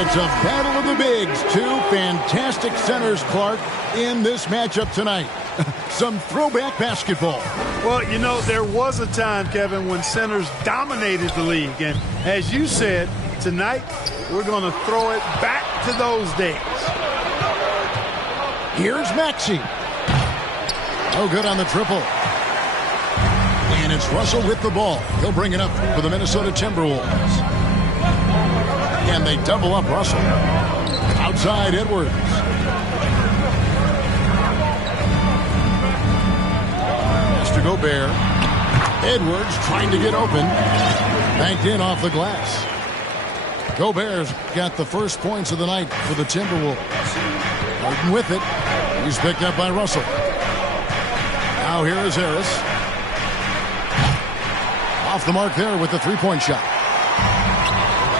It's a battle of the bigs. Two fantastic centers, Clark, in this matchup tonight. Some throwback basketball. Well, you know, there was a time, Kevin, when centers dominated the league. And as you said, tonight we're going to throw it back to those days. Here's Maxey. Oh, good on the triple. And it's Russell with the ball. He'll bring it up for the Minnesota Timberwolves. And they double up Russell. Outside Edwards. Mr. Gobert. Edwards trying to get open. Banked in off the glass. Gobert's got the first points of the night for the Timberwolves. Harden with it. He's picked up by Russell. Now here is Harris. Off the mark there with the three-point shot.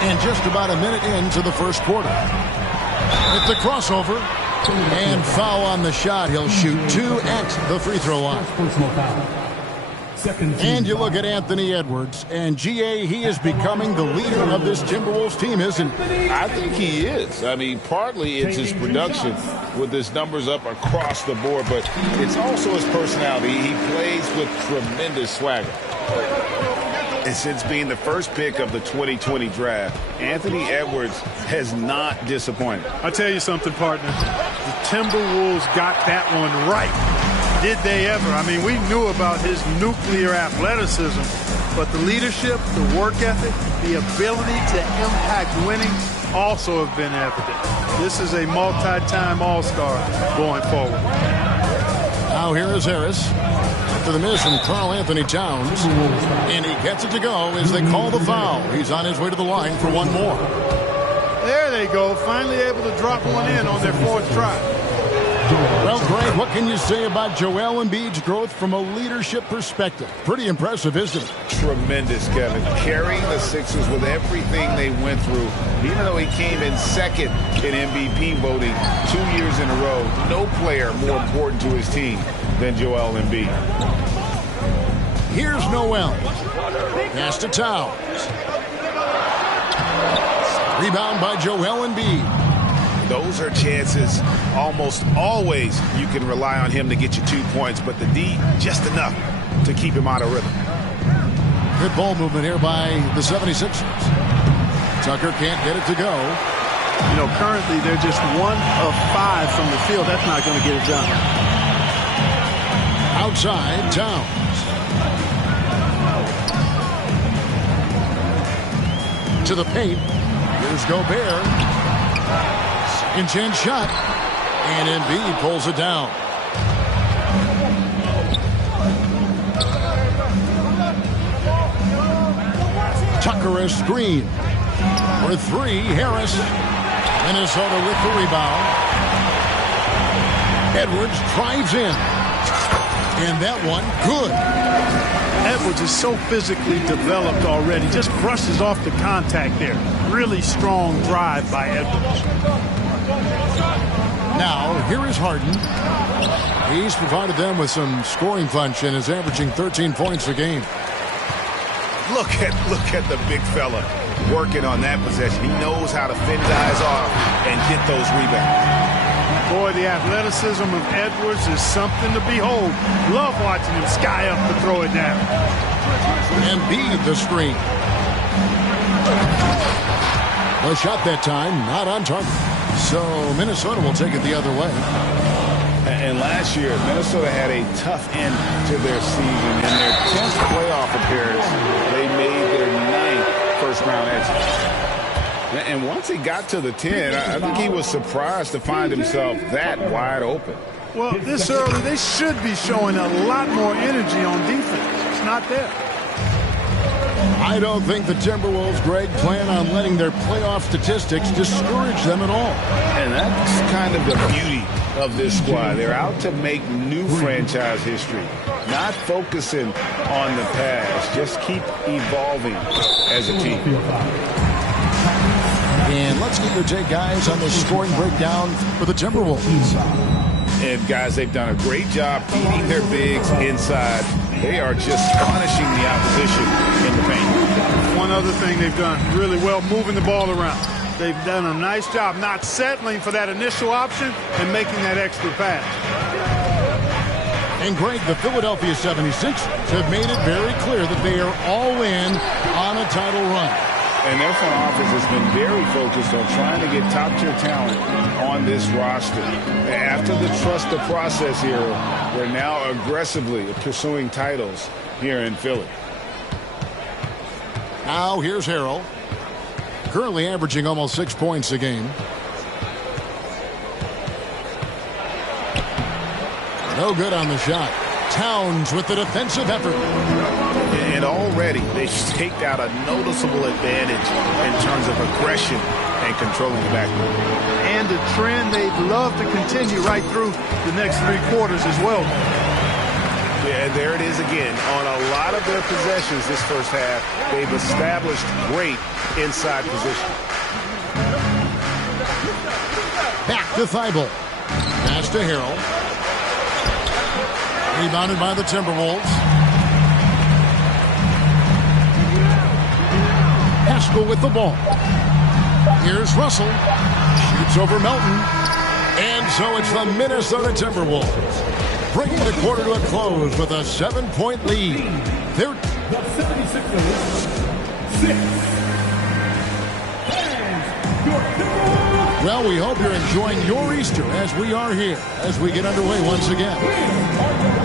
And just about a minute into the first quarter. With the crossover. And foul on the shot. He'll shoot two at the free throw line. And you look at Anthony Edwards. And, G.A., he is becoming the leader of this Timberwolves team, isn't he? I think he is. I mean, partly it's his production with his numbers up across the board, but it's also his personality. He plays with tremendous swagger. And since being the first pick of the 2020 draft, Anthony Edwards has not disappointed. I'll tell you something, partner. The Timberwolves got that one right. Did they ever? I mean, we knew about his nuclear athleticism, but the leadership, the work ethic, the ability to impact winning also have been evident. This is a multi-time All-Star going forward. Now here is Harris. After the miss from Karl Anthony Towns. And he gets it to go as they call the foul. He's on his way to the line for one more. There they go. Finally able to drop one in on their fourth try. Well, Greg, what can you say about Joel Embiid's growth from a leadership perspective? Pretty impressive, isn't it? Tremendous, Kevin. Carrying the Sixers with everything they went through. Even though he came in second in MVP voting 2 years in a row, no player more important to his team than Joel Embiid. Here's Noel. Pass to Towns. Rebound by Joel Embiid. Those are chances almost always you can rely on him to get you 2 points, but the D just enough to keep him out of rhythm. Good ball movement here by the 76ers. Tucker can't get it to go. You know, currently they're just 1 of 5 from the field. That's not going to get it done. Outside, Towns. To the paint. Here's Gobert. Second chance shot. And Embiid pulls it down. Tucker a screen. For three, Harris. Minnesota with the rebound. Edwards drives in. And that one, good. Edwards is so physically developed already. Just brushes off the contact there. Really strong drive by Edwards. Now, here is Harden. He's provided them with some scoring punch and is averaging 13 points a game. Look at the big fella working on that possession. He knows how to fend guys off and get those rebounds. Boy, the athleticism of Edwards is something to behold. Love watching him sky up to throw it down. Embiid the screen. No shot that time, not on target. So Minnesota will take it the other way. And last year, Minnesota had a tough end to their season. In their 10th playoff appearance, they made their And once he got to the 10, I think he was surprised to find himself that wide open. Well, this early, they should be showing a lot more energy on defense. It's not there. I don't think the Timberwolves, Greg, plan on letting their playoff statistics discourage them at all. And that's kind of the beauty of this squad. They're out to make new franchise history, not focusing on the past. Just keep evolving as a team. And let's get your take, guys, on the scoring breakdown for the Timberwolves. And, guys, they've done a great job feeding their bigs inside. They are just punishing the opposition in the paint. One other thing they've done really well, moving the ball around. They've done a nice job not settling for that initial option and making that extra pass. And, Greg, the Philadelphia 76ers have made it very clear that they are all in on a title run. And their front office has been very focused on trying to get top-tier talent on this roster. After the trust the process era, they're now aggressively pursuing titles here in Philly. Now here's Harrell, currently averaging almost 6 points a game. No good on the shot. Towns with the defensive effort. And already they've staked out a noticeable advantage in terms of aggression and controlling the backcourt. And a trend they'd love to continue right through the next 3 quarters as well. Yeah, there it is again. On a lot of their possessions this first half, they've established great inside position. Back to Thibault. Pass to Harrell. Rebounded by the Timberwolves. Haskell with the ball. Here's Russell. Shoots over Melton. And so it's the Minnesota Timberwolves bringing the quarter to a close with a 7-point lead. They're the 76ers 6. Well, we hope you're enjoying your Easter as we are here as we get underway once again.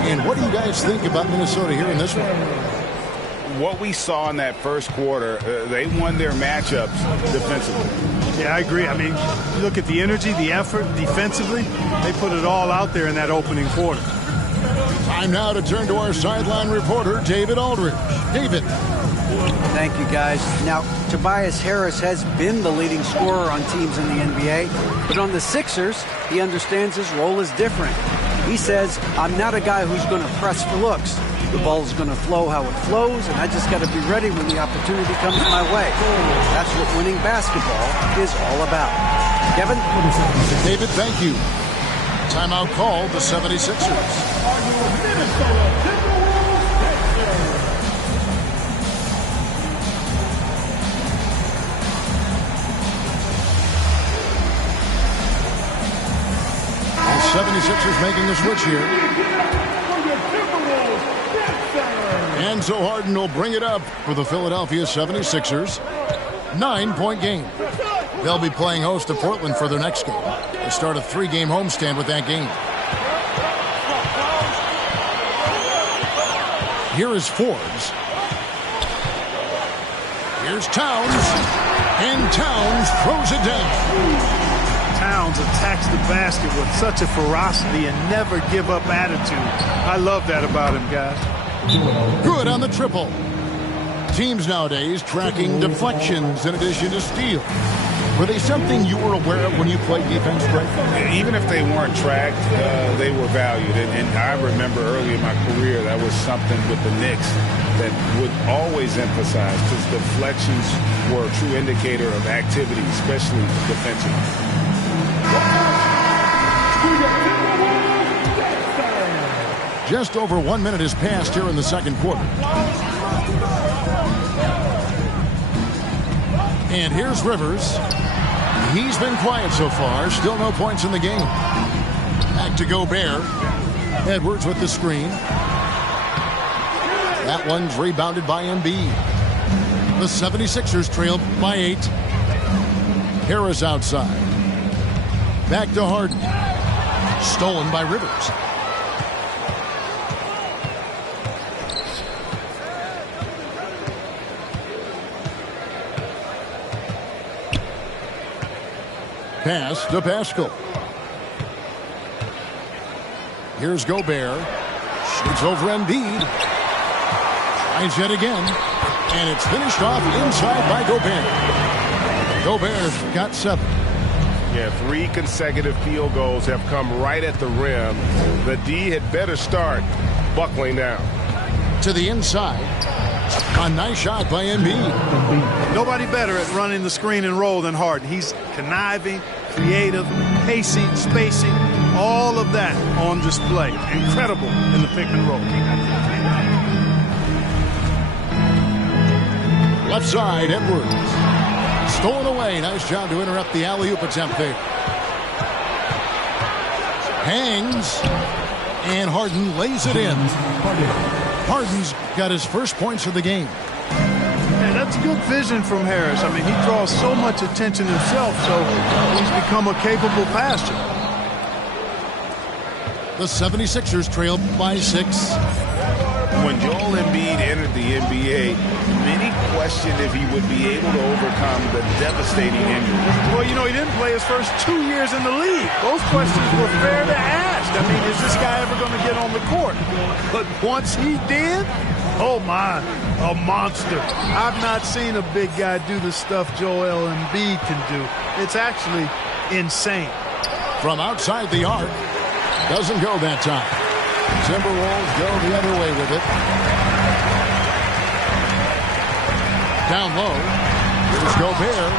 And what do you guys think about Minnesota here in this one? What we saw in that first quarter, they won their matchups defensively. Yeah, I agree. I mean, you look at the energy, the effort defensively, they put it all out there in that opening quarter. Time now to turn to our sideline reporter, David Aldridge. David. Thank you, guys. Now, Tobias Harris has been the leading scorer on teams in the NBA, but on the Sixers, he understands his role is different. He says, I'm not a guy who's going to press for looks. The ball's going to flow how it flows, and I just got to be ready when the opportunity comes my way. That's what winning basketball is all about. Kevin? David, thank you. Timeout called the 76ers. The 76ers making the switch here. Enzo Harden will bring it up for the Philadelphia 76ers. 9-point game. They'll be playing host to Portland for their next game. They start a 3-game homestand with that game. Here is Forbes. Here's Towns. And Towns throws it down. Towns attacks the basket with such a ferocity and never give up attitude. I love that about him, guys. Good on the triple. Teams nowadays tracking deflections in addition to steals. Were they something you were aware of when you played defense, Greg? Even if they weren't tracked, they were valued. And I remember early in my career, that was something with the Knicks that would always emphasize, because deflections were a true indicator of activity, especially defensively. Just over 1 minute has passed here in the second quarter. And here's Rivers. He's been quiet so far. Still no points in the game. Back to Gobert. Edwards with the screen. That one's rebounded by Embiid. The 76ers trail by 8. Harris outside. Back to Harden. Stolen by Rivers. pass to Pascal. Here's Gobert. Shoots over Embiid. Tries yet again. And it's finished off inside by Gobert. Gobert's got 7. Yeah, 3 consecutive field goals have come right at the rim. The D had better start buckling down. To the inside. A nice shot by Embiid. Nobody better at running the screen and roll than Harden. He's conniving, creative, pacing, spacing, all of that on display. Incredible in the pick and roll. Left side, Edwards. Stolen away. Nice job to interrupt the alley-oop attempt there. Hangs. And Harden lays it in. Harden's got his first points of the game. Man, that's good vision from Harris. I mean, he draws so much attention himself, so he's become a capable passer. The 76ers trail by 6. When Joel Embiid entered the NBA, many questioned if he would be able to overcome the devastating injury. Well, you know, he didn't play his first 2 years in the league. Those questions were fair to ask. I mean, is this guy ever going to get on the court? But once he did, oh my, a monster. I've not seen a big guy do the stuff Joel Embiid can do. It's actually insane. From outside the arc. Doesn't go that time. Timberwolves go the other way with it. Down low. Here's Gobert.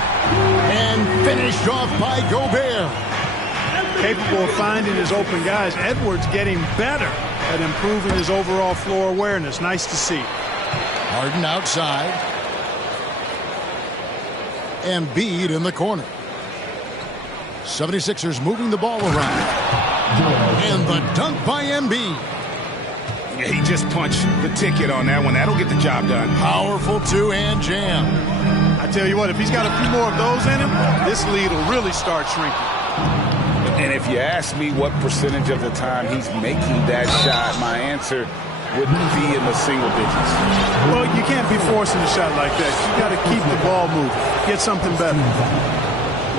And finished off by Gobert. Capable of finding his open guys. Edwards getting better at improving his overall floor awareness. Nice to see. Harden outside. Embiid in the corner. 76ers moving the ball around. And the dunk by Embiid. Yeah, he just punched the ticket on that one. That'll get the job done. Powerful two-hand jam. I tell you what, if he's got a few more of those in him, this lead will really start shrinking. And if you ask me what percentage of the time he's making that shot, my answer would be in the single digits. Well, you can't be forcing a shot like that. You got to keep the ball moving. Get something better.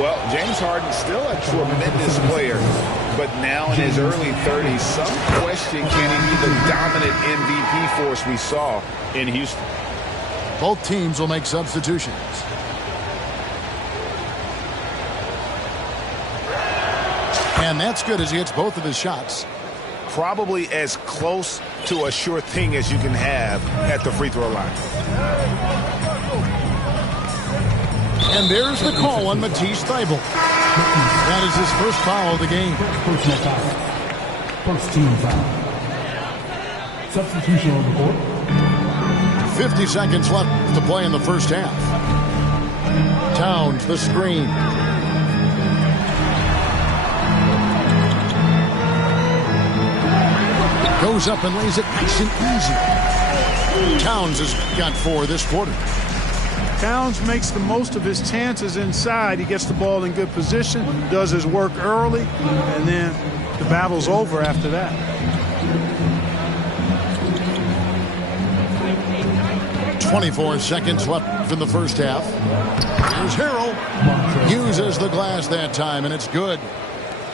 Well, James Harden still a tremendous player, but now in his early 30s, some question can he be the dominant MVP force we saw in Houston. Both teams will make substitutions. And that's good as he hits both of his shots. Probably as close to a sure thing as you can have at the free throw line. And there's the call on Matisse Thybulle. That is his first foul of the game. Personal foul. First team foul. Substitution on the court. 50 seconds left to play in the first half. Towns, the screen. Goes up and lays it nice and easy. Towns has got 4 this quarter. Towns makes the most of his chances inside. He gets the ball in good position, does his work early, and then the battle's over after that. .24 seconds left in the first half. Here's Harrell. Uses the glass that time, and it's good.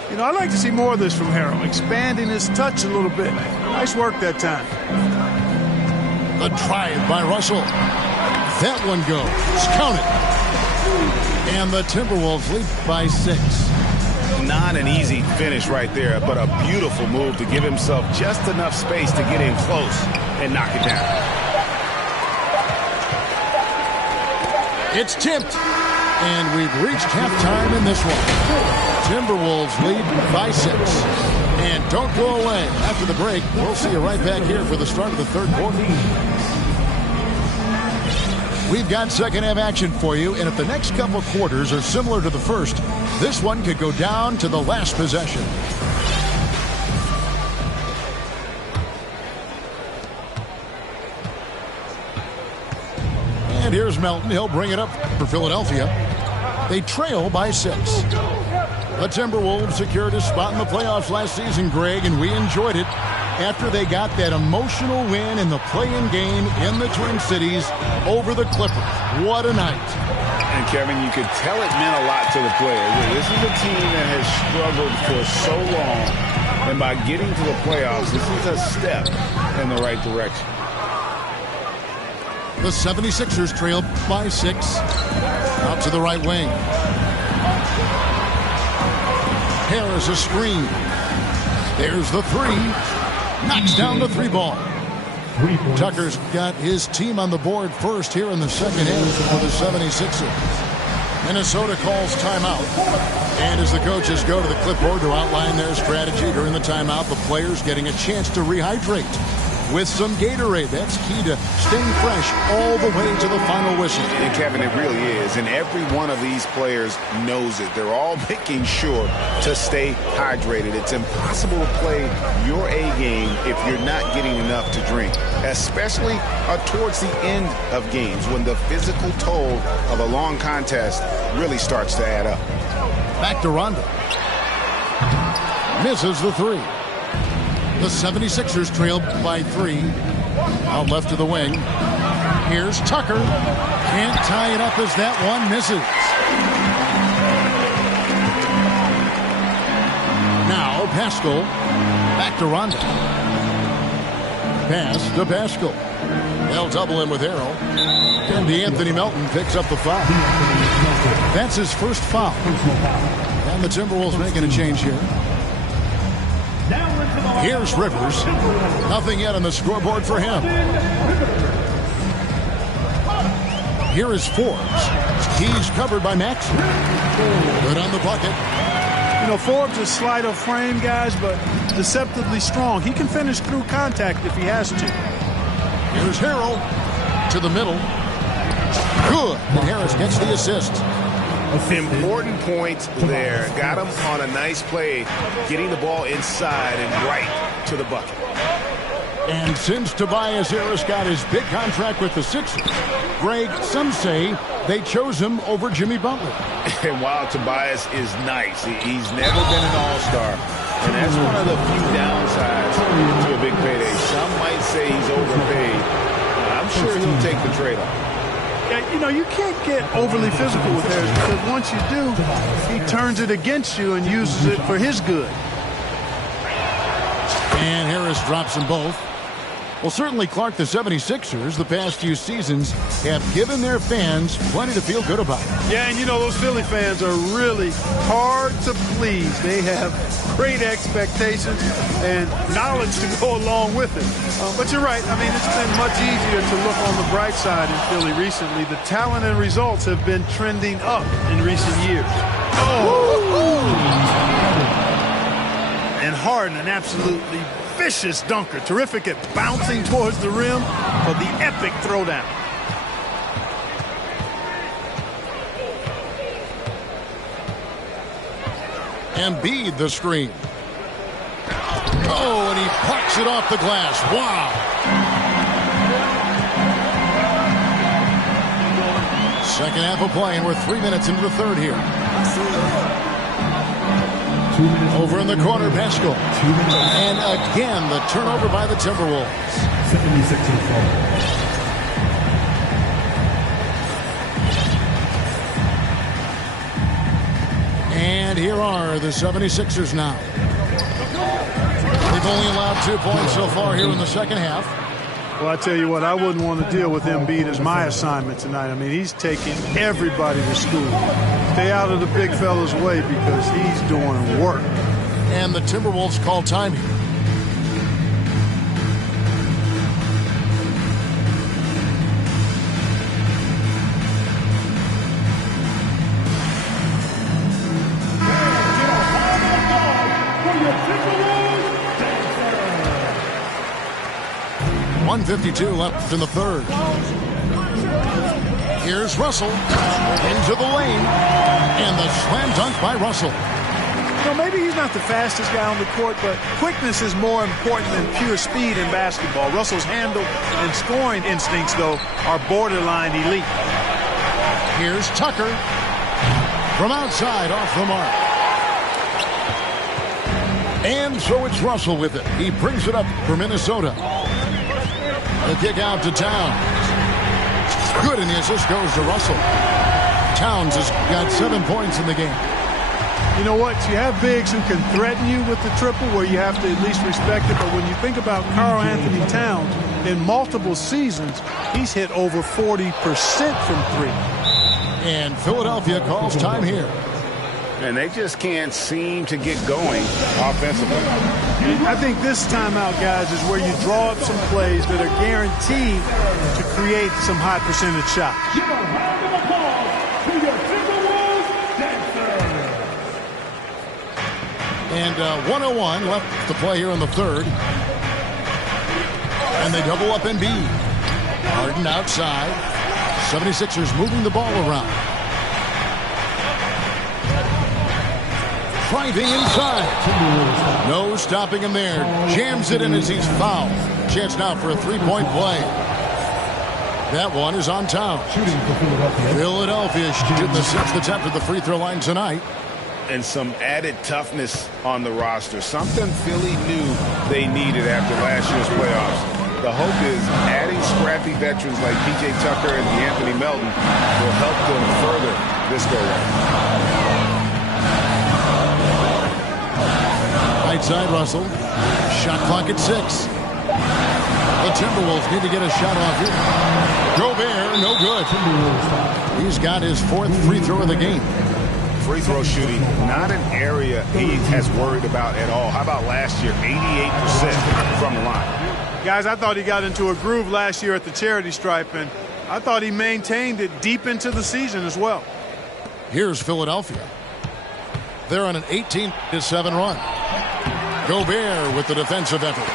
You know, I'd like to see more of this from Harrell, expanding his touch a little bit. Nice work that time. The drive by Russell. That one goes. Count it. And the Timberwolves lead by 6. Not an easy finish right there, but a beautiful move to give himself just enough space to get in close and knock it down. It's tipped. And we've reached halftime in this one. Timberwolves lead by 6. And don't go away. After the break, we'll see you right back here for the start of the third quarter. We've got second half action for you, and if the next couple quarters are similar to the first, this one could go down to the last possession. And here's Melton. He'll bring it up for Philadelphia. They trail by 6. The Timberwolves secured a spot in the playoffs last season, Greg, and we enjoyed it after they got that emotional win in the play-in game in the Twin Cities over the Clippers. What a night. And And, Kevin, you could tell it meant a lot to the player. This is a team that has struggled for so long, and by getting to the playoffs, this is a step in the right direction. The 76ers trail by 6. Out to the right wing. Harris a screen. There's the 3. Knocks down the 3 ball. Tucker's got his team on the board first here in the second half for the 76ers. Minnesota calls timeout. And as the coaches go to the clipboard to outline their strategy during the timeout, the players getting a chance to rehydrate with some Gatorade. That's key to staying fresh all the way to the final whistle. And, Kevin, it really is. And every one of these players knows it. They're all making sure to stay hydrated. It's impossible to play your A game if you're not getting enough to drink, especially towards the end of games when the physical toll of a long contest really starts to add up. Back to Rondo. Misses the 3. The 76ers trail by 3. Out left to the wing. Here's Tucker. Can't tie it up as that one misses. Now Pascal. Back to Rondo. Pass to Pascal. They'll double him with Harrell. And DeAnthony Melton picks up the foul. That's his first foul. And the Timberwolves making a change here. Here's Rivers. Nothing yet on the scoreboard for him. Here is Forbes. He's covered by Maxey. Good on the bucket. You know, Forbes is slight of frame, guys, but deceptively strong. He can finish through contact if he has to. Here's Harrell to the middle. Good. And Harris gets the assist. Important points there. Got him on a nice play, getting the ball inside and right to the bucket. And since Tobias Harris got his big contract with the Sixers, Greg, some say they chose him over Jimmy Butler. And while Tobias is nice, he's never been an all-star. And that's one of the few downsides to a big payday. Some might say he's overpaid. I'm sure he'll take the trade-off. You know, you can't get overly physical with Harris because once you do, he turns it against you and uses it for his good. And Harris drops them both. Well, certainly, Clark, the 76ers, the past few seasons, have given their fans plenty to feel good about. Yeah, and you know, those Philly fans are really hard to please. They have great expectations and knowledge to go along with it. But you're right. I mean, it's been much easier to look on the bright side in Philly recently. The talent and results have been trending up in recent years. And Harden, an absolutely vicious dunker. Terrific at bouncing towards the rim for the epic throwdown. Embiid the screen. Oh, and he plucks it off the glass. Wow. Second half of play, and we're 3 minutes into the third here. Over in the corner, Pascal. And again, the turnover by the Timberwolves. 76ers ball. And here are the 76ers now. They've only allowed 2 points so far here in the second half. Well, I tell you what, I wouldn't want to deal with Embiid as my assignment tonight. I mean, he's taking everybody to school. Stay out of the big fella's way because he's doing work. And the Timberwolves call time here. .152 left in the third. Here's Russell into the lane, and the slam dunk by Russell. You know, maybe he's not the fastest guy on the court, but quickness is more important than pure speed in basketball. Russell's handle and scoring instincts, though, are borderline elite. Here's Tucker from outside off the mark. And so it's Russell with it. He brings it up for Minnesota. The kick out to Towns. Good, and the assist goes to Russell. Towns has got 7 points in the game. You know what? You have bigs who can threaten you with the triple where you have to at least respect it. But when you think about Karl-Anthony Towns, in multiple seasons, he's hit over 40% from three. And Philadelphia calls time here. And they just can't seem to get going offensively. I think this timeout, guys, is where you draw up some plays that are guaranteed to create some high percentage shots. And 1:01 left to play here in the third. And they double up Embiid. Harden outside. 76ers moving the ball around. Driving inside. No stopping him there. Jams it in as he's fouled. Chance now for a three-point play. That one is on Towns. Philadelphia shooting the 6th attempt at the free throw line tonight. And some added toughness on the roster. Something Philly knew they needed after last year's playoffs. The hope is adding scrappy veterans like P.J. Tucker and Anthony Melton will help them further this go-round. Right side, Russell. Shot clock at 6. The Timberwolves need to get a shot off here. Gobert, no good. He's got his 4th free throw of the game. Free throw shooting, not an area he has worried about at all. How about last year, 88% from the line? Guys, I thought he got into a groove last year at the charity stripe, and I thought he maintained it deep into the season as well. Here's Philadelphia. They're on an 18-7 run. Gobert with the defensive effort.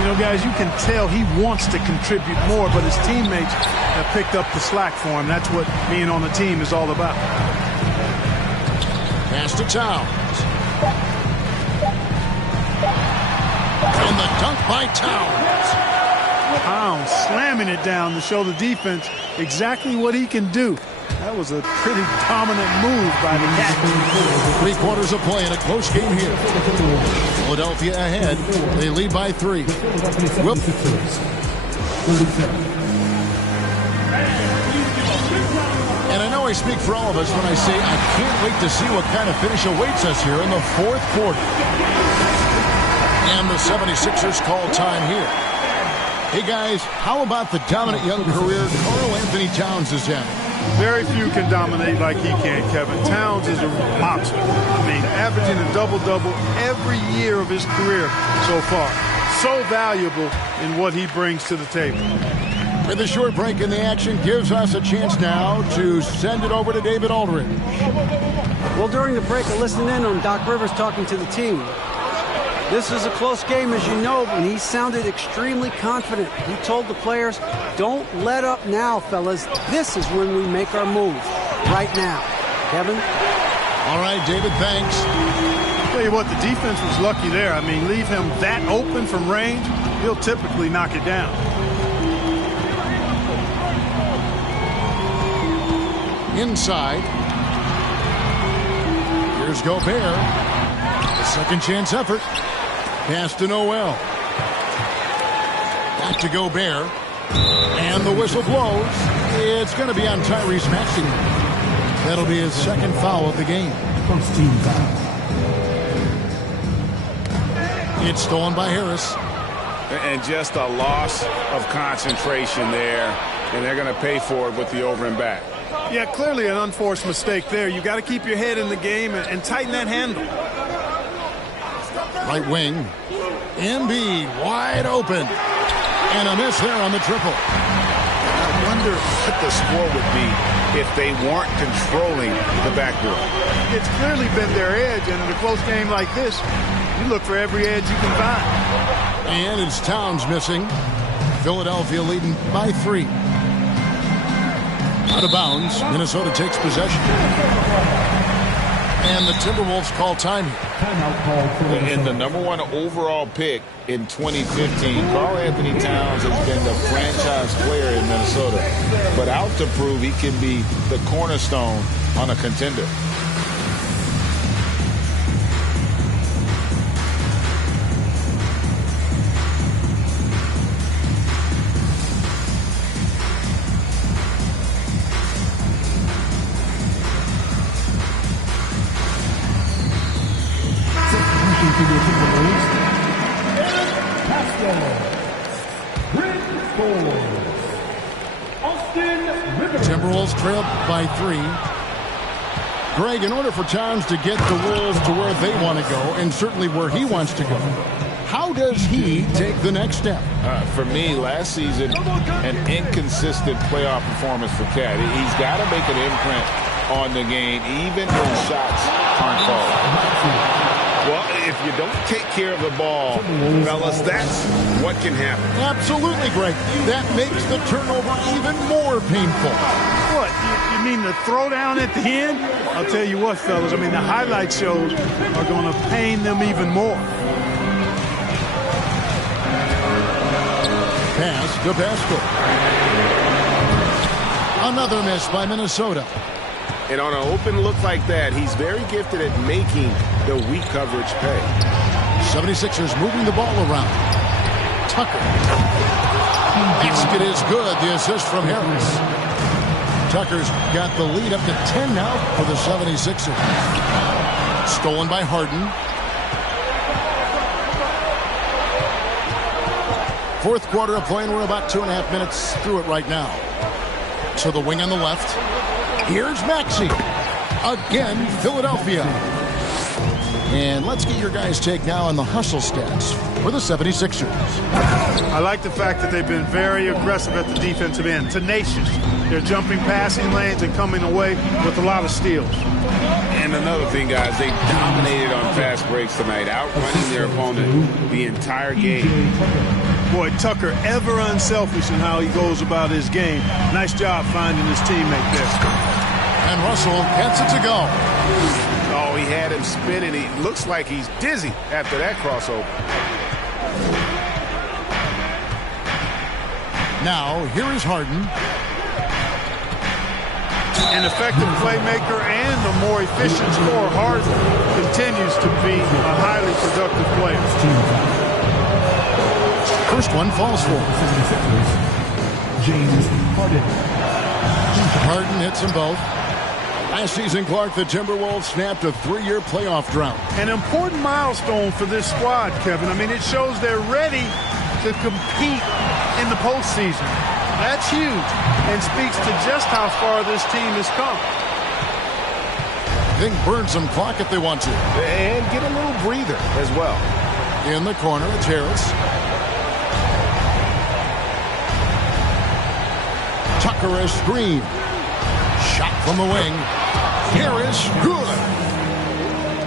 You know, guys, you can tell he wants to contribute more, but his teammates have picked up the slack for him. That's what being on the team is all about. Pass to Towns. And the dunk by Towns. Towns slamming it down to show the defense exactly what he can do. That was a pretty dominant move by the Cats. 3 quarters of play in a close game here. Philadelphia ahead. They lead by 3. And I know I speak for all of us when I say I can't wait to see what kind of finish awaits us here in the 4th quarter. And the 76ers call time here. Hey, guys, how about the dominant young career Karl-Anthony Towns is having? Very few can dominate like he can, Kevin. Towns is a monster. I mean, averaging a double-double every year of his career so far. So valuable in what he brings to the table. With a short break in the action gives us a chance now to send it over to David Aldridge. Well, during the break, I listened in on Doc Rivers talking to the team. This is a close game, as you know, and he sounded extremely confident. He told the players, don't let up now, fellas. This is when we make our move. Right now. Kevin? All right, David, thanks. Tell you what, the defense was lucky there. I mean, leave him that open from range, he'll typically knock it down. Inside. Here's Gobert. A second chance effort. Pass to Noel. Back to Gobert. And the whistle blows. It's going to be on Tyrese Maxey. That'll be his 2nd foul of the game. First team foul. It's stolen by Harris. And just a loss of concentration there. And they're going to pay for it with the over and back. Yeah, clearly an unforced mistake there. You got to keep your head in the game and tighten that handle. Right wing. Embiid wide open. And a miss there on the triple. I wonder what the score would be if they weren't controlling the backboard. It's clearly been their edge, and in a close game like this, you look for every edge you can find. And it's Towns missing. Philadelphia leading by 3. Out of bounds. Minnesota takes possession. And the Timberwolves call time. In the #1 overall pick in 2015, Karl-Anthony Towns has been the franchise player in Minnesota, but out to prove he can be the cornerstone on a contender. trailed by 3. Greg, in order for Towns to get the Wolves to where they want to go, and certainly where he wants to go, how does he take the next step? For me, last season, an inconsistent playoff performance for Cat. He's got to make an imprint on the game, even when shots aren't falling. Well, if you don't take care of the ball, fellas, that's what can happen. Absolutely, Greg. That makes the turnover even more painful. What? You mean the throwdown at the end? I'll tell you what, fellas. I mean, the highlight shows are going to pain them even more. Pass to Pascal. Another miss by Minnesota. And on an open look like that, he's very gifted at making the weak coverage pay. 76ers moving the ball around. Tucker. Basket is good. The assist from Harris. Tucker's got the lead up to 10 now for the 76ers. Stolen by Harden. Fourth quarter of play, and we're about 2.5 minutes through it right now. To the wing on the left. Here's Maxey. Again, Philadelphia. And let's get your guys' take now on the hustle stats for the 76ers. I like the fact that they've been very aggressive at the defensive end, tenacious. They're jumping passing lanes and coming away with a lot of steals. And another thing, guys, they dominated on fast breaks tonight, outrunning their opponent the entire game. Boy, Tucker ever unselfish in how he goes about his game. Nice job finding his teammate there. And Russell gets it to go. Oh, he had him spinning. He looks like he's dizzy after that crossover. Now, here is Harden. An effective playmaker and a more efficient scorer, Harden continues to be a highly productive player. First one falls for James Harden. Harden hits them both. Last season, Clark, the Timberwolves snapped a 3-year playoff drought. An important milestone for this squad, Kevin. I mean, it shows they're ready to compete in the postseason. That's huge and speaks to just how far this team has come. They can burn some clock if they want to. And get a little breather as well. In the corner, it's Harris. Tucker a screen. Shot from the wing. Harris, good.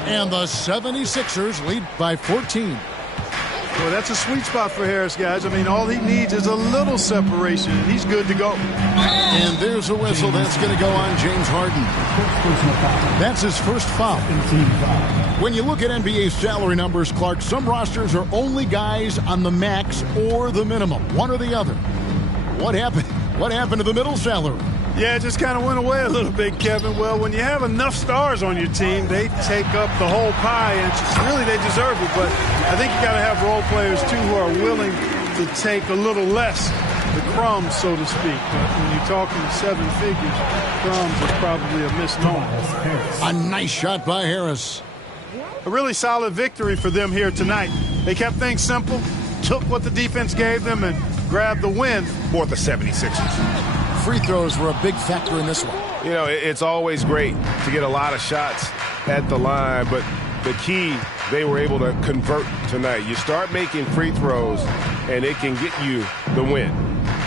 And the 76ers lead by 14. Well, that's a sweet spot for Harris, guys. I mean, all he needs is a little separation, and he's good to go. And there's a whistle that's going to go on James Harden. That's his first foul. When you look at NBA salary numbers, Clark, some rosters are only guys on the max or the minimum, one or the other. What happened? What happened to the middle salary? Yeah, it just kind of went away a little bit, Kevin. Well, when you have enough stars on your team, they take up the whole pie, and really they deserve it. But I think you got to have role players, too, who are willing to take a little less, the crumbs, so to speak. But when you're talking 7 figures, crumbs is probably a misnomer. A nice shot by Harris. A really solid victory for them here tonight. They kept things simple, took what the defense gave them, and grabbed the win For the 76ers. Free throws were a big factor in this one. You know, it's always great to get a lot of shots at the line, but the key, they were able to convert tonight. You start making free throws, and it can get you the win.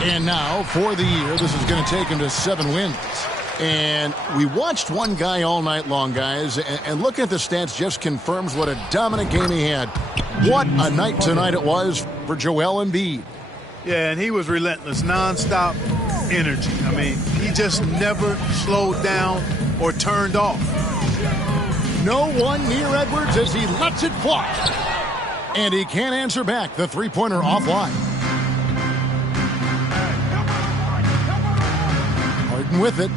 And now, for the year, this is going to take him to 7 wins. And we watched one guy all night long, guys, and looking at the stats just confirms what a dominant game he had. What a night tonight it was for Joel Embiid. Yeah, and he was relentless, nonstop energy. I mean, he just never slowed down or turned off. No one near Edwards as he lets it fly. And he can't answer back. The three-pointer offline. Harden with it.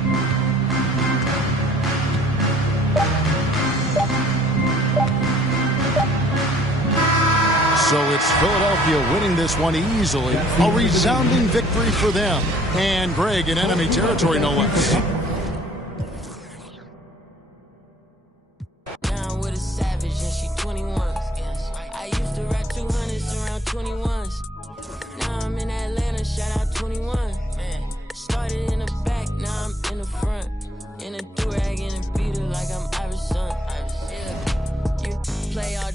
So it's Philadelphia winning this one easily. A resounding victory for them. And Greg in enemy territory, no less. Down with a savage and she 21. I used to rock 200s around 21s. Now I'm in Atlanta, shout out 21. Started in the back, now I'm in the front. like I'm Iverson. Yeah. You play all